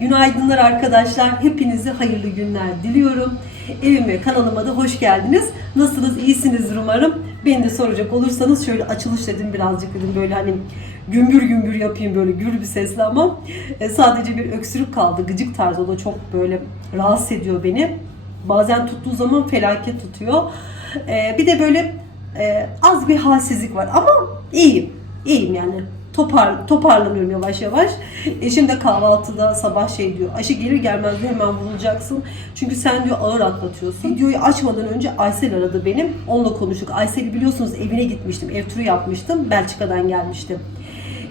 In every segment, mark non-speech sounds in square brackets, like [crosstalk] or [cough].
Günaydınlar arkadaşlar. Hepinize hayırlı günler diliyorum. Evime kanalıma da hoş geldiniz. Nasılsınız? İyisinizdir umarım. Beni de soracak olursanız şöyle açılış dedim birazcık dedim böyle hani gümbür gümbür yapayım böyle gür bir sesle ama e, sadece bir öksürük kaldı. Gıcık tarzı o da çok böyle rahatsız ediyor beni. Bazen tuttuğu zaman felaket tutuyor. E, bir de böyle e, az bir halsizlik var ama iyiyim. İyiyim yani topar, toparlanıyorum yavaş yavaş. Eşim de kahvaltıda sabah şey diyor. Aşı gelir gelmez diyor hemen vurulacaksın. Çünkü sen diyor ağır atlatıyorsun. Videoyu açmadan önce Aysel aradı benim. Onunla konuştuk. Aysel'i biliyorsunuz evine gitmiştim. Ev turu yapmıştım. Belçika'dan gelmiştim.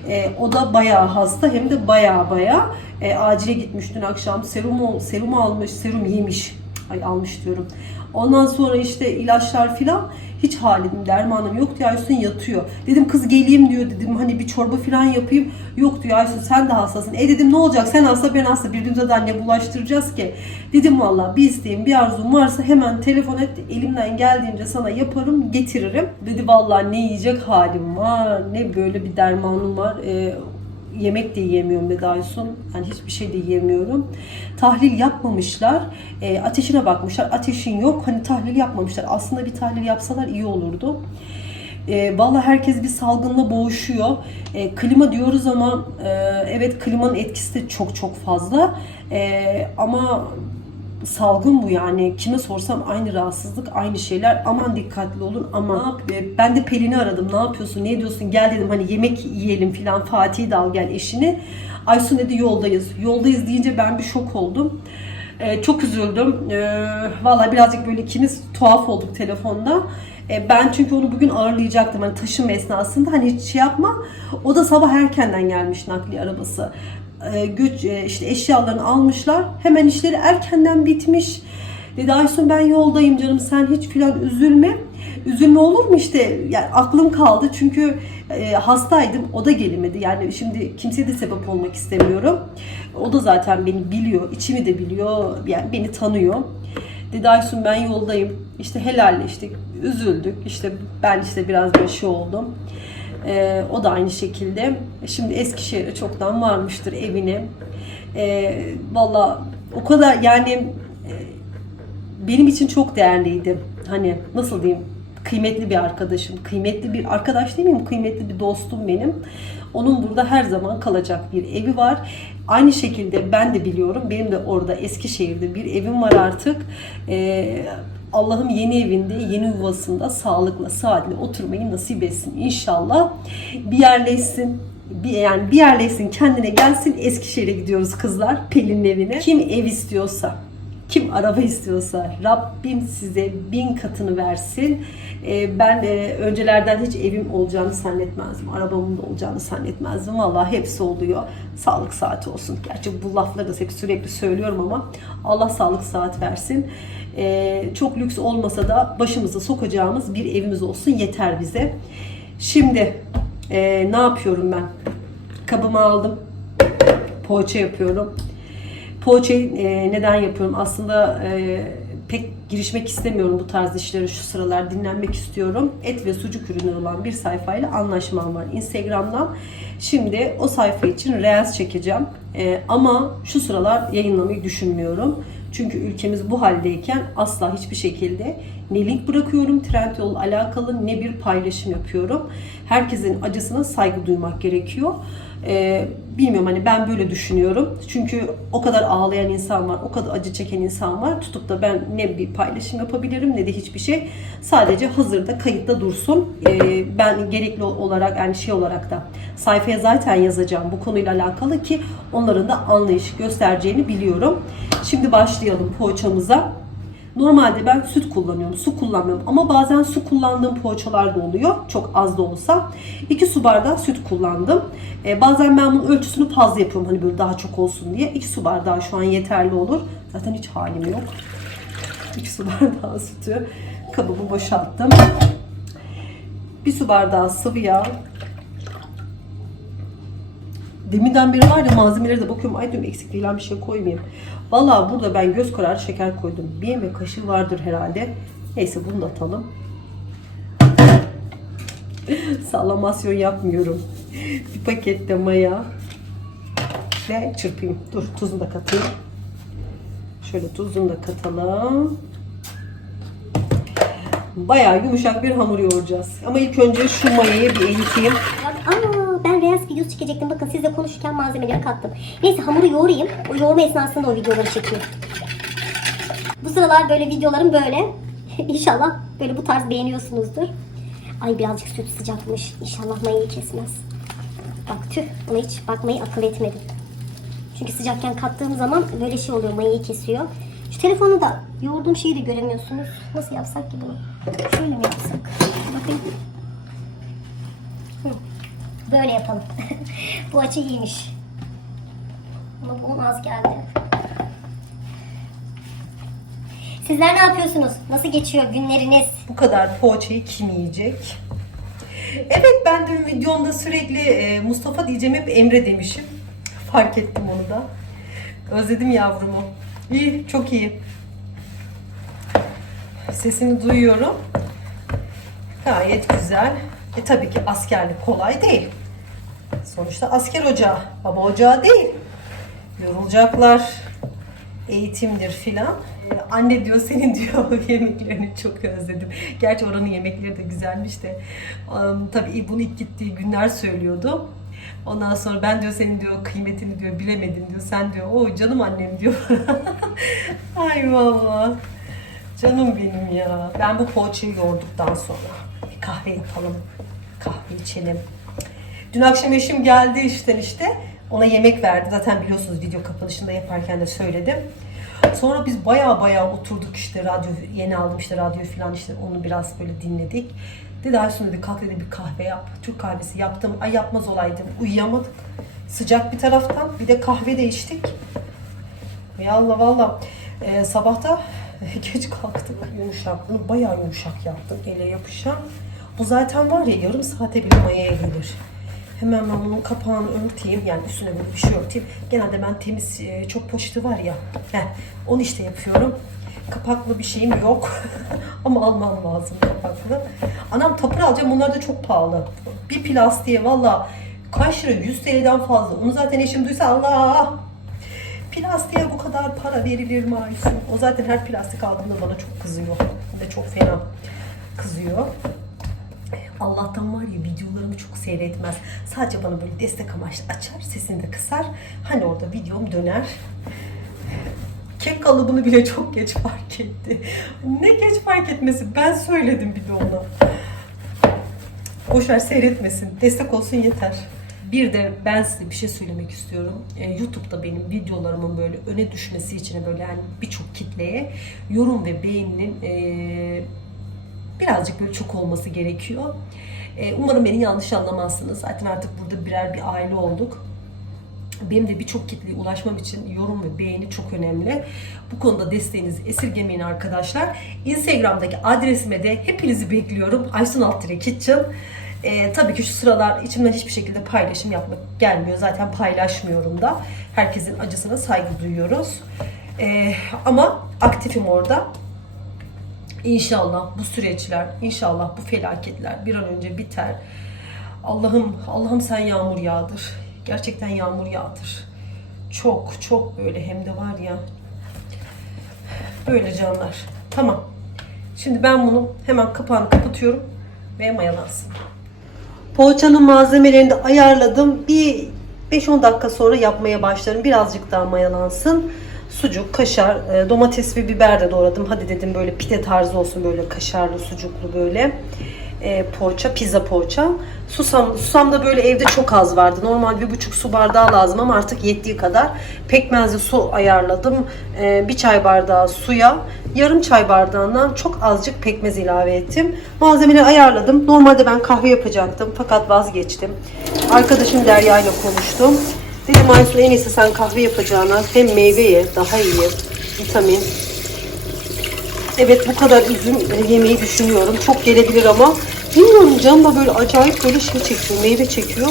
E, o da bayağı hasta hem de bayağı bayağı e, acile gitmiş dün akşam. Serum, serum almış, serum yemiş. Ay almış diyorum. Ondan sonra işte ilaçlar filan hiç halim dermanım yok diyor Aysun yatıyor. Dedim kız geleyim diyor dedim hani bir çorba filan yapayım. Yok diyor Aysun sen de hastasın. E dedim ne olacak sen hasta ben hasta birbirimize de ne bulaştıracağız ki. Dedim valla bir isteğim bir arzum varsa hemen telefon et elimden geldiğince sana yaparım getiririm. Dedi valla ne yiyecek halim var ne böyle bir dermanım var. Ee, yemek de yiyemiyorum dedi Aysun. Yani hiçbir şey de yiyemiyorum. Tahlil yapmamışlar. E, ateşine bakmışlar. Ateşin yok. Hani tahlil yapmamışlar. Aslında bir tahlil yapsalar iyi olurdu. E, Valla herkes bir salgınla boğuşuyor. E, klima diyoruz ama e, evet klimanın etkisi de çok çok fazla. E, ama salgın bu yani. Kime sorsam aynı rahatsızlık, aynı şeyler. Aman dikkatli olun ama e, ben de Pelin'i aradım. Ne yapıyorsun? Ne ediyorsun? Gel dedim hani yemek yiyelim filan. Fatih'i de al gel eşini. Aysun dedi yoldayız. Yoldayız deyince ben bir şok oldum. Ee, çok üzüldüm. Ee, Valla birazcık böyle ikimiz tuhaf olduk telefonda. Ee, ben çünkü onu bugün ağırlayacaktım. Hani taşınma esnasında hani hiç şey yapma. O da sabah erkenden gelmiş nakliye arabası göç e, işte eşyalarını almışlar. Hemen işleri erkenden bitmiş. Dedi Aysun ben yoldayım canım sen hiç filan üzülme. Üzülme olur mu işte yani aklım kaldı çünkü e, hastaydım o da gelemedi yani şimdi kimseye de sebep olmak istemiyorum. O da zaten beni biliyor içimi de biliyor yani beni tanıyor. Dedi Aysun ben yoldayım işte helalleştik üzüldük işte ben işte biraz bir şey oldum. Ee, o da aynı şekilde. Şimdi Eskişehir'e çoktan varmıştır evine. Ee, Valla o kadar yani e, benim için çok değerliydi. Hani nasıl diyeyim kıymetli bir arkadaşım, kıymetli bir arkadaş değil miyim? Kıymetli bir dostum benim. Onun burada her zaman kalacak bir evi var. Aynı şekilde ben de biliyorum. Benim de orada Eskişehir'de bir evim var artık. Ee, Allah'ım yeni evinde, yeni yuvasında sağlıkla, saatle oturmayı nasip etsin inşallah. Bir yerleşsin, bir, yani bir yerleşsin, kendine gelsin. Eskişehir'e gidiyoruz kızlar, Pelin'in evine. Kim ev istiyorsa, kim araba istiyorsa Rabbim size bin katını versin. Ee, ben e, öncelerden hiç evim olacağını zannetmezdim. Arabamın da olacağını zannetmezdim. Vallahi hepsi oluyor. Sağlık saati olsun. Gerçi bu lafları da hep sürekli söylüyorum ama Allah sağlık saat versin. Ee, çok lüks olmasa da başımıza sokacağımız bir evimiz olsun yeter bize. Şimdi e, ne yapıyorum ben? Kabımı aldım. Poğaça yapıyorum. Poğaçayı e, neden yapıyorum? Aslında e, pek girişmek istemiyorum bu tarz işlere şu sıralar dinlenmek istiyorum. Et ve sucuk ürünü olan bir sayfayla anlaşmam var Instagram'dan. Şimdi o sayfa için reels çekeceğim. E, ama şu sıralar yayınlamayı düşünmüyorum. Çünkü ülkemiz bu haldeyken asla hiçbir şekilde ne link bırakıyorum Trendyol alakalı ne bir paylaşım yapıyorum. Herkesin acısına saygı duymak gerekiyor. Ee, bilmiyorum hani ben böyle düşünüyorum. Çünkü o kadar ağlayan insan var, o kadar acı çeken insan var. Tutup da ben ne bir paylaşım yapabilirim ne de hiçbir şey. Sadece hazırda kayıtta dursun. Ee, ben gerekli olarak yani şey olarak da sayfaya zaten yazacağım bu konuyla alakalı ki onların da anlayış göstereceğini biliyorum. Şimdi başlayalım poğaçamıza. Normalde ben süt kullanıyorum, su kullanmıyorum ama bazen su kullandığım poğaçalar da oluyor. Çok az da olsa. 2 su bardağı süt kullandım. Ee, bazen ben bunun ölçüsünü fazla yapıyorum hani böyle daha çok olsun diye. 2 su bardağı şu an yeterli olur. Zaten hiç halim yok. 2 su [laughs] bardağı sütü kabımı boşalttım. 1 su bardağı sıvı yağ. Deminden beri var ya malzemeleri de bakıyorum. Ay diyorum eksik değil bir şey koymayayım. Valla burada ben göz kararı şeker koydum. Bir yemek kaşığı vardır herhalde. Neyse bunu da atalım. [laughs] Sallamasyon yapmıyorum. Bir paket de maya. Ve çırpayım. Dur tuzunu da katayım. Şöyle tuzunu da katalım. Bayağı yumuşak bir hamur yoğuracağız. Ama ilk önce şu mayayı bir eriteyim. Reels videosu çekecektim. Bakın sizle konuşurken malzemeleri kattım. Neyse hamuru yoğurayım. O yoğurma esnasında o videoları çekiyorum. Bu sıralar böyle videolarım böyle. [laughs] İnşallah böyle bu tarz beğeniyorsunuzdur. Ay birazcık süt sıcakmış. İnşallah mayayı kesmez. Bak tüh ona hiç bakmayı akıl etmedim. Çünkü sıcakken kattığım zaman böyle şey oluyor mayayı kesiyor. Şu telefonu da yoğurduğum şeyi de göremiyorsunuz. Nasıl yapsak ki bunu? Şöyle mi yapsak? Bakın. Hı. Böyle yapalım. [laughs] bu açı iyiymiş. Ama bu az geldi. Sizler ne yapıyorsunuz? Nasıl geçiyor günleriniz? Bu kadar poğaçayı kim yiyecek? Evet ben dün videomda sürekli e, Mustafa diyeceğim hep Emre demişim. Fark ettim onu da. Özledim yavrumu. İyi, çok iyi. Sesini duyuyorum. Gayet güzel. E tabii ki askerlik kolay değil. Sonuçta asker ocağı, baba ocağı değil. Yorulacaklar. Eğitimdir filan. Ee, anne diyor senin diyor [laughs] yemeklerini çok özledim. Gerçi oranın yemekleri de güzelmiş de. Um, tabii bunu ilk gittiği günler söylüyordu. Ondan sonra ben diyor senin diyor kıymetini diyor bilemedim diyor. Sen diyor o canım annem [laughs] diyor. Ay valla. Canım benim ya. Ben bu poğaçayı yoğurduktan sonra bir kahve yapalım. Kahve içelim. Dün akşam eşim geldi işten işte. Ona yemek verdi. Zaten biliyorsunuz video kapanışında yaparken de söyledim. Sonra biz baya baya oturduk işte radyo yeni aldım işte radyo falan işte onu biraz böyle dinledik. Dedi Aysun dedi kalk dedi bir kahve yap. Türk kahvesi yaptım. Ay yapmaz olaydım. Uyuyamadık. Sıcak bir taraftan bir de kahve de içtik. Ya Allah valla Ee, sabahta [laughs] geç kalktık yumuşak bunu bayağı yumuşak yaptım ele yapışan. Bu zaten var ya yarım saate bile mayaya gelir. Hemen ben bunun kapağını örteyim yani üstüne böyle bir şey örteyim. Genelde ben temiz e, çok poşeti var ya heh, onu işte yapıyorum. Kapaklı bir şeyim yok [laughs] ama almam lazım kapaklı. Anam tapır alacağım bunlar da çok pahalı. Bir plastiğe valla kaç lira 100 TL'den fazla. Onu zaten eşim duysa Allah Plastiğe bu kadar para verilir mi Aysun? O zaten her plastik aldığında bana çok kızıyor. De çok fena kızıyor. Allah'tan var ya videolarımı çok seyretmez. Sadece bana böyle destek amaçlı açar, sesini de kısar. Hani orada videom döner. Kek kalıbını bile çok geç fark etti. Ne geç fark etmesi? Ben söyledim bir de ona. Boşver seyretmesin. Destek olsun yeter. Bir de ben size bir şey söylemek istiyorum. Ee, YouTube'da benim videolarımın böyle öne düşmesi için böyle yani birçok kitleye yorum ve beğeninin ee, birazcık böyle çok olması gerekiyor. Ee, umarım beni yanlış anlamazsınız. Zaten artık burada birer bir aile olduk. Benim de birçok kitleye ulaşmam için yorum ve beğeni çok önemli. Bu konuda desteğinizi esirgemeyin arkadaşlar. Instagram'daki adresime de hepinizi bekliyorum. Aysun Alttire Kitchen. Ee, tabii ki şu sıralar içimden hiçbir şekilde paylaşım yapmak gelmiyor. Zaten paylaşmıyorum da. Herkesin acısına saygı duyuyoruz. Ee, ama aktifim orada. İnşallah bu süreçler, inşallah bu felaketler bir an önce biter. Allah'ım, Allah'ım sen yağmur yağdır. Gerçekten yağmur yağdır. Çok çok böyle hem de var ya. Böyle canlar. Tamam. Şimdi ben bunu hemen kapağını kapatıyorum ve mayalansın. Poğaçanın malzemelerini de ayarladım. Bir 5-10 dakika sonra yapmaya başlarım. Birazcık daha mayalansın. Sucuk, kaşar, e, domates ve biber de doğradım. Hadi dedim böyle pide tarzı olsun böyle kaşarlı, sucuklu böyle. E, poğaça, pizza poğaça. Susam, susam da böyle evde çok az vardı. Normal bir buçuk su bardağı lazım ama artık yettiği kadar. Pekmezli su ayarladım. E, bir çay bardağı suya yarım çay bardağından çok azıcık pekmez ilave ettim. Malzemeleri ayarladım. Normalde ben kahve yapacaktım fakat vazgeçtim. Arkadaşım Derya ile konuştum. Dedim Aysun en iyisi sen kahve yapacağına hem meyve ye daha iyi vitamin. Evet bu kadar üzüm yemeyi düşünüyorum. Çok gelebilir ama bilmiyorum canım da böyle acayip böyle şey çekiyor, meyve çekiyor.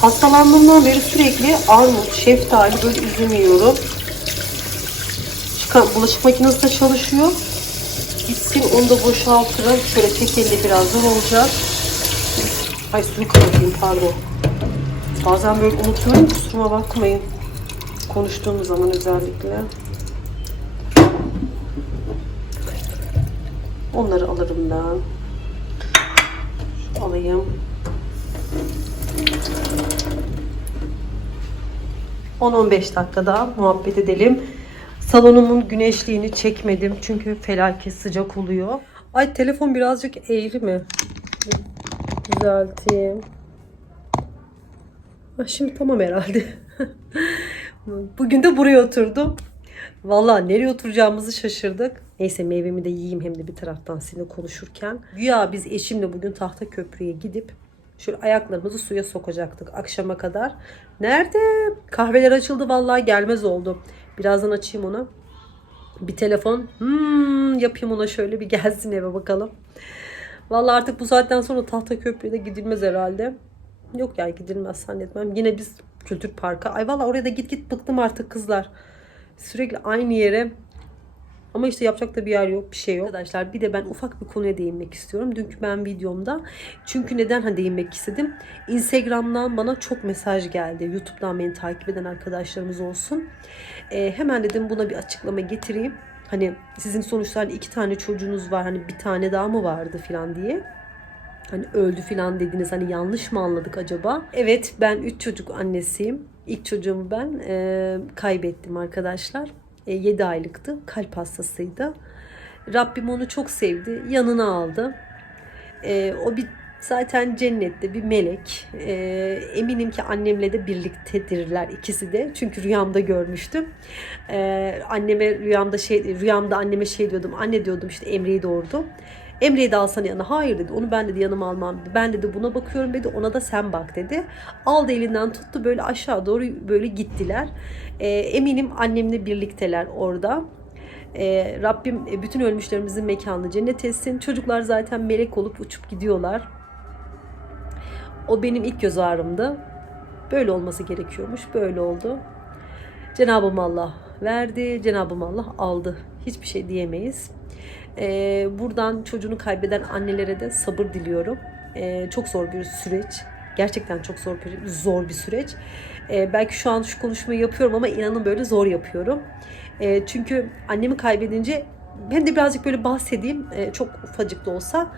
Hastalandığımdan beri sürekli armut, şeftali böyle üzüm yiyorum. Çıkan bulaşık makinesi de çalışıyor. Gitsin onu da boşaltırım. Şöyle tek elle biraz zor olacak. Ay suyu kapatayım pardon. Bazen böyle unutuyorum kusuruma bakmayın. konuştuğum zaman özellikle. Onları alırım ben. Şu alayım. 10-15 dakikada muhabbet edelim. Salonumun güneşliğini çekmedim çünkü felaket sıcak oluyor. Ay telefon birazcık eğri mi? Düzelteyim. Şimdi tamam herhalde. [laughs] Bugün de buraya oturdum. Vallahi nereye oturacağımızı şaşırdık. Neyse meyvemi de yiyeyim hem de bir taraftan seninle konuşurken. Güya biz eşimle bugün tahta köprüye gidip şöyle ayaklarımızı suya sokacaktık akşama kadar. Nerede? Kahveler açıldı vallahi gelmez oldu. Birazdan açayım onu. Bir telefon. Hmm, yapayım ona şöyle bir gelsin eve bakalım. Vallahi artık bu saatten sonra tahta köprüye de gidilmez herhalde. Yok ya gidilmez zannetmem. Yine biz kültür parka. Ay valla oraya da git git bıktım artık kızlar. Sürekli aynı yere. Ama işte yapacak da bir yer yok, bir şey yok. Arkadaşlar bir de ben ufak bir konuya değinmek istiyorum. Dünkü ben videomda. Çünkü neden ha değinmek istedim? Instagram'dan bana çok mesaj geldi. YouTube'dan beni takip eden arkadaşlarımız olsun. Ee, hemen dedim buna bir açıklama getireyim. Hani sizin sonuçta hani iki tane çocuğunuz var. Hani bir tane daha mı vardı falan diye. Hani öldü falan dediniz. Hani yanlış mı anladık acaba? Evet ben 3 çocuk annesiyim. İlk çocuğumu ben e, kaybettim arkadaşlar. 7 aylıktı. Kalp hastasıydı. Rabbim onu çok sevdi. Yanına aldı. E, o bir zaten cennette bir melek. E, eminim ki annemle de birliktedirler ikisi de. Çünkü rüyamda görmüştüm. E, anneme rüyamda şey rüyamda anneme şey diyordum. Anne diyordum işte Emre'yi doğurdum. Emre'yi de alsana yanına. Hayır dedi. Onu ben dedi yanıma almam dedi. Ben dedi buna bakıyorum dedi. Ona da sen bak dedi. Aldı elinden tuttu böyle aşağı doğru böyle gittiler. E, eminim annemle birlikteler orada. E, Rabbim bütün ölmüşlerimizin mekanını cennet etsin. Çocuklar zaten melek olup uçup gidiyorlar. O benim ilk göz ağrımdı. Böyle olması gerekiyormuş. Böyle oldu. Cenab-ı Allah verdi. Cenab-ı Allah aldı. Hiçbir şey diyemeyiz. Ee, buradan çocuğunu kaybeden annelere de sabır diliyorum. Ee, çok zor bir süreç. Gerçekten çok zor bir zor bir süreç. Ee, belki şu an şu konuşmayı yapıyorum ama inanın böyle zor yapıyorum. Ee, çünkü annemi kaybedince ben de birazcık böyle bahsedeyim. Ee, çok ufacık da olsa.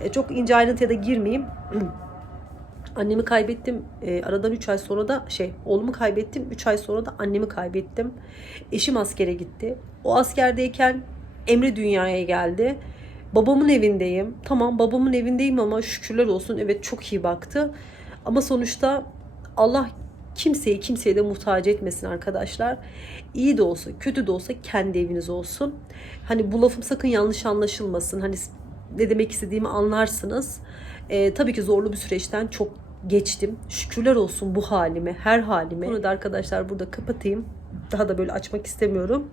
Ee, çok ince ayrıntıya da girmeyeyim. [clears throat] Annemi kaybettim. Ee, aradan 3 ay sonra da şey oğlumu kaybettim. 3 ay sonra da annemi kaybettim. Eşim askere gitti. O askerdeyken Emre dünyaya geldi. Babamın evindeyim. Tamam babamın evindeyim ama şükürler olsun evet çok iyi baktı. Ama sonuçta Allah kimseyi kimseye de muhtaç etmesin arkadaşlar. İyi de olsa kötü de olsa kendi eviniz olsun. Hani bu lafım sakın yanlış anlaşılmasın. Hani ne demek istediğimi anlarsınız. Ee, tabii ki zorlu bir süreçten çok geçtim. Şükürler olsun bu halime, her halime. Bunu da arkadaşlar burada kapatayım. Daha da böyle açmak istemiyorum.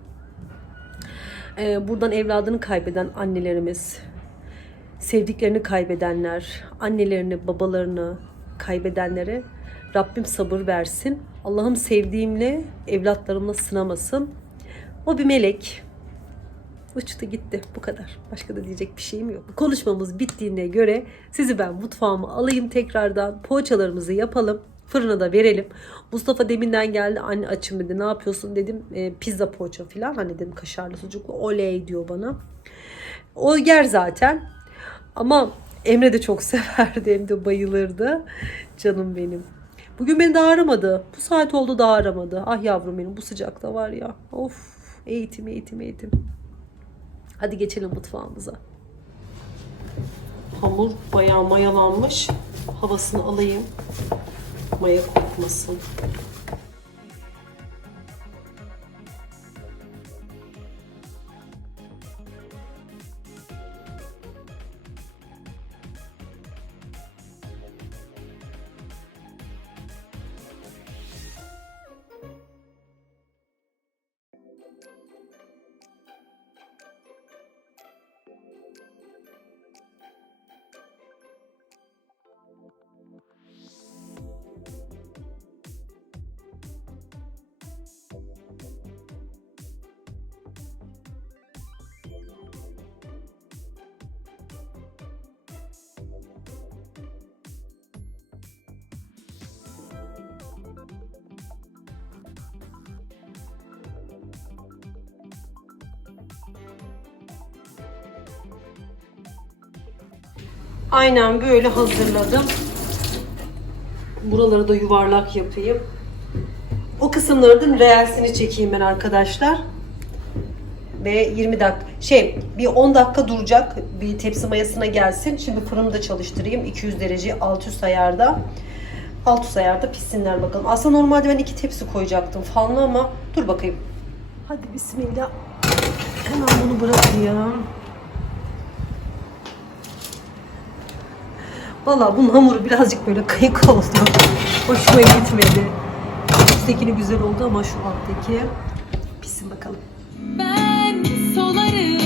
Ee, buradan evladını kaybeden annelerimiz, sevdiklerini kaybedenler, annelerini, babalarını kaybedenlere Rabbim sabır versin. Allah'ım sevdiğimle, evlatlarımla sınamasın. O bir melek. Uçtu gitti. Bu kadar. Başka da diyecek bir şeyim yok. Konuşmamız bittiğine göre sizi ben mutfağıma alayım tekrardan. Poğaçalarımızı yapalım. Fırına da verelim. Mustafa deminden geldi. Anne açım dedi. Ne yapıyorsun dedim. E, pizza poğaça falan. Hani dedim kaşarlı sucuklu. Oley diyor bana. O yer zaten. Ama Emre de çok [laughs] severdi. Hem de bayılırdı. Canım benim. Bugün beni daha aramadı. Bu saat oldu daha aramadı. Ah yavrum benim bu sıcakta var ya. Of eğitim eğitim eğitim. Hadi geçelim mutfağımıza. Hamur bayağı mayalanmış. Havasını alayım. Maya kokmasın. Aynen böyle hazırladım. Buraları da yuvarlak yapayım. O kısımların reelsini çekeyim ben arkadaşlar. Ve 20 dakika şey bir 10 dakika duracak bir tepsi mayasına gelsin. Şimdi fırını da çalıştırayım 200 derece alt üst ayarda. Alt üst ayarda pişsinler bakalım. Aslında normalde ben iki tepsi koyacaktım fanlı ama dur bakayım. Hadi bismillah. Hemen bunu bırakayım. Valla bunun hamuru birazcık böyle kayık oldu. Hoşuma gitmedi. Üsttekini güzel oldu ama şu alttaki pişsin bakalım. Ben solarım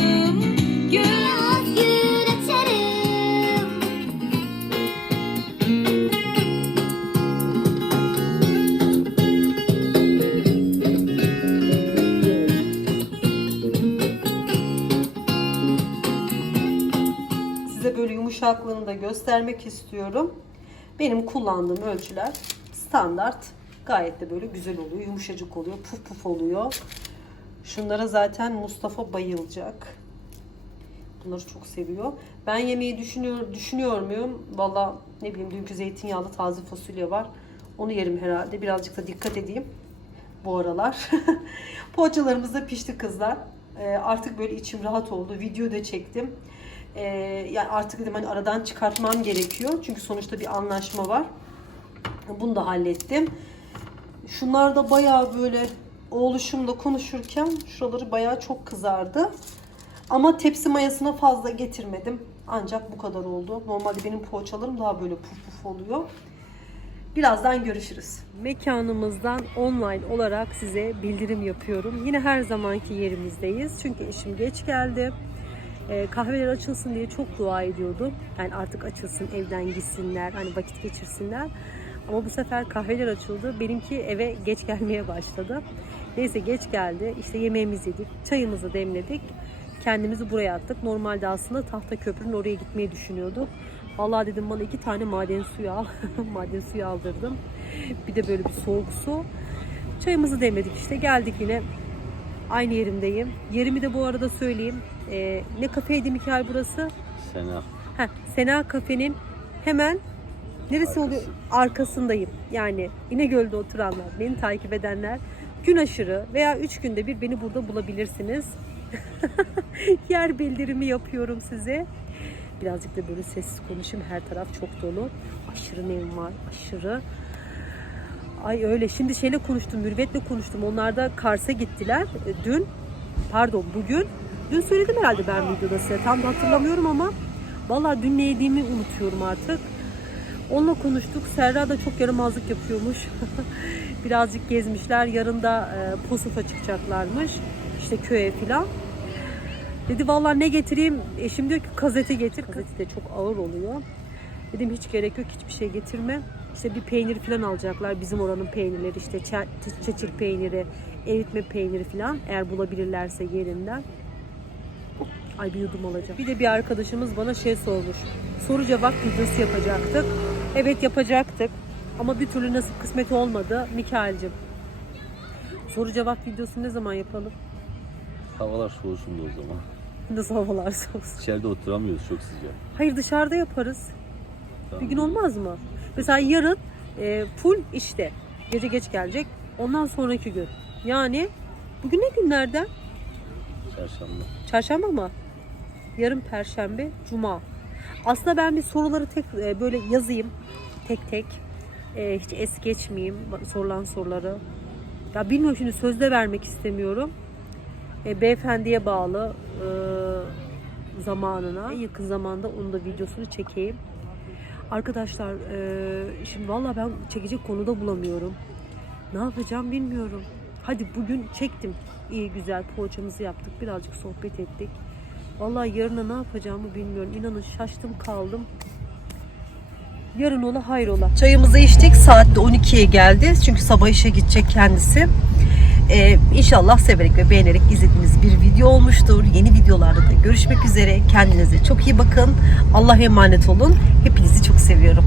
yumuşaklığını da göstermek istiyorum. Benim kullandığım ölçüler standart. Gayet de böyle güzel oluyor. Yumuşacık oluyor. Puf puf oluyor. Şunlara zaten Mustafa bayılacak. Bunları çok seviyor. Ben yemeği düşünüyor, düşünüyor muyum? Valla ne bileyim dünkü zeytinyağlı taze fasulye var. Onu yerim herhalde. Birazcık da dikkat edeyim bu aralar. [laughs] Poğaçalarımız da pişti kızlar. Ee, artık böyle içim rahat oldu. Video da çektim. Ee, yani artık dedim hani aradan çıkartmam gerekiyor. Çünkü sonuçta bir anlaşma var. Bunu da hallettim. Şunlar da bayağı böyle oğluşumla konuşurken şuraları bayağı çok kızardı. Ama tepsi mayasına fazla getirmedim. Ancak bu kadar oldu. Normalde benim poğaçalarım daha böyle puf puf oluyor. Birazdan görüşürüz. Mekanımızdan online olarak size bildirim yapıyorum. Yine her zamanki yerimizdeyiz. Çünkü eşim geç geldi. Ee, kahveler açılsın diye çok dua ediyordum. Yani artık açılsın, evden gitsinler, hani vakit geçirsinler. Ama bu sefer kahveler açıldı. Benimki eve geç gelmeye başladı. Neyse geç geldi. İşte yemeğimizi yedik, çayımızı demledik. Kendimizi buraya attık. Normalde aslında tahta köprünün oraya gitmeyi düşünüyorduk. Vallahi dedim bana iki tane maden suyu al. [laughs] maden suyu aldırdım. Bir de böyle bir soğuk su. Çayımızı demledik işte. Geldik yine. Aynı yerimdeyim. Yerimi de bu arada söyleyeyim. Ee, ne kafeydi Mikael burası? Sena. Heh, Sena Kafe'nin hemen neresi Arkası. oluyor? Arkasındayım. Yani İnegöl'de oturanlar, beni takip edenler gün aşırı veya üç günde bir beni burada bulabilirsiniz. [laughs] Yer bildirimi yapıyorum size. Birazcık da böyle sessiz konuşayım. Her taraf çok dolu. Aşırı nem var. Aşırı. Ay öyle. Şimdi şeyle konuştum. Mürvet'le konuştum. Onlar da Kars'a gittiler. E, Dün. Pardon bugün. Dün söyledim herhalde ben videoda size. Tam da hatırlamıyorum ama. Vallahi dün ne yediğimi unutuyorum artık. Onunla konuştuk. Serra da çok yaramazlık yapıyormuş. [laughs] Birazcık gezmişler. Yarın da e, Posuf'a çıkacaklarmış. İşte köye filan. Dedi vallahi ne getireyim? Eşim diyor ki gazete getir. Gazete de çok ağır oluyor. Dedim hiç gerek yok hiçbir şey getirme. İşte bir peynir falan alacaklar. Bizim oranın peynirleri işte çe- çeçil peyniri, eritme peyniri falan. Eğer bulabilirlerse yerinden. Ay bir yudum alacağım. Bir de bir arkadaşımız bana şey sormuş. Soru cevap videosu yapacaktık. Evet yapacaktık. Ama bir türlü nasip kısmet olmadı. Mikael'cim. Soru cevap videosu ne zaman yapalım? Havalar soğusun da o zaman. Nasıl havalar soğusun? İçeride oturamıyoruz çok sıcak. Hayır dışarıda yaparız. Tamam. Bir gün olmaz mı? Mesela yarın e, full işte. Gece geç gelecek. Ondan sonraki gün. Yani bugün ne günlerden? Çarşamba. Çarşamba mı? Yarın perşembe, cuma. Aslında ben bir soruları tek e, böyle yazayım. Tek tek. E, hiç es geçmeyeyim sorulan soruları. Ya bilmiyorum şimdi sözde vermek istemiyorum. E, beyefendiye bağlı e, zamanına. En yakın zamanda onun da videosunu çekeyim. Arkadaşlar e, şimdi vallahi ben çekecek konuda bulamıyorum. Ne yapacağım bilmiyorum. Hadi bugün çektim. İyi güzel poğaçamızı yaptık. Birazcık sohbet ettik. Vallahi yarına ne yapacağımı bilmiyorum. İnanın şaştım kaldım. Yarın ola hayrola. Çayımızı içtik. Saat de 12'ye geldi. Çünkü sabah işe gidecek kendisi. Ee, inşallah severek ve beğenerek izlediğiniz bir video olmuştur. Yeni videolarda da görüşmek üzere. Kendinize çok iyi bakın. Allah'a emanet olun. Hepinizi çok seviyorum.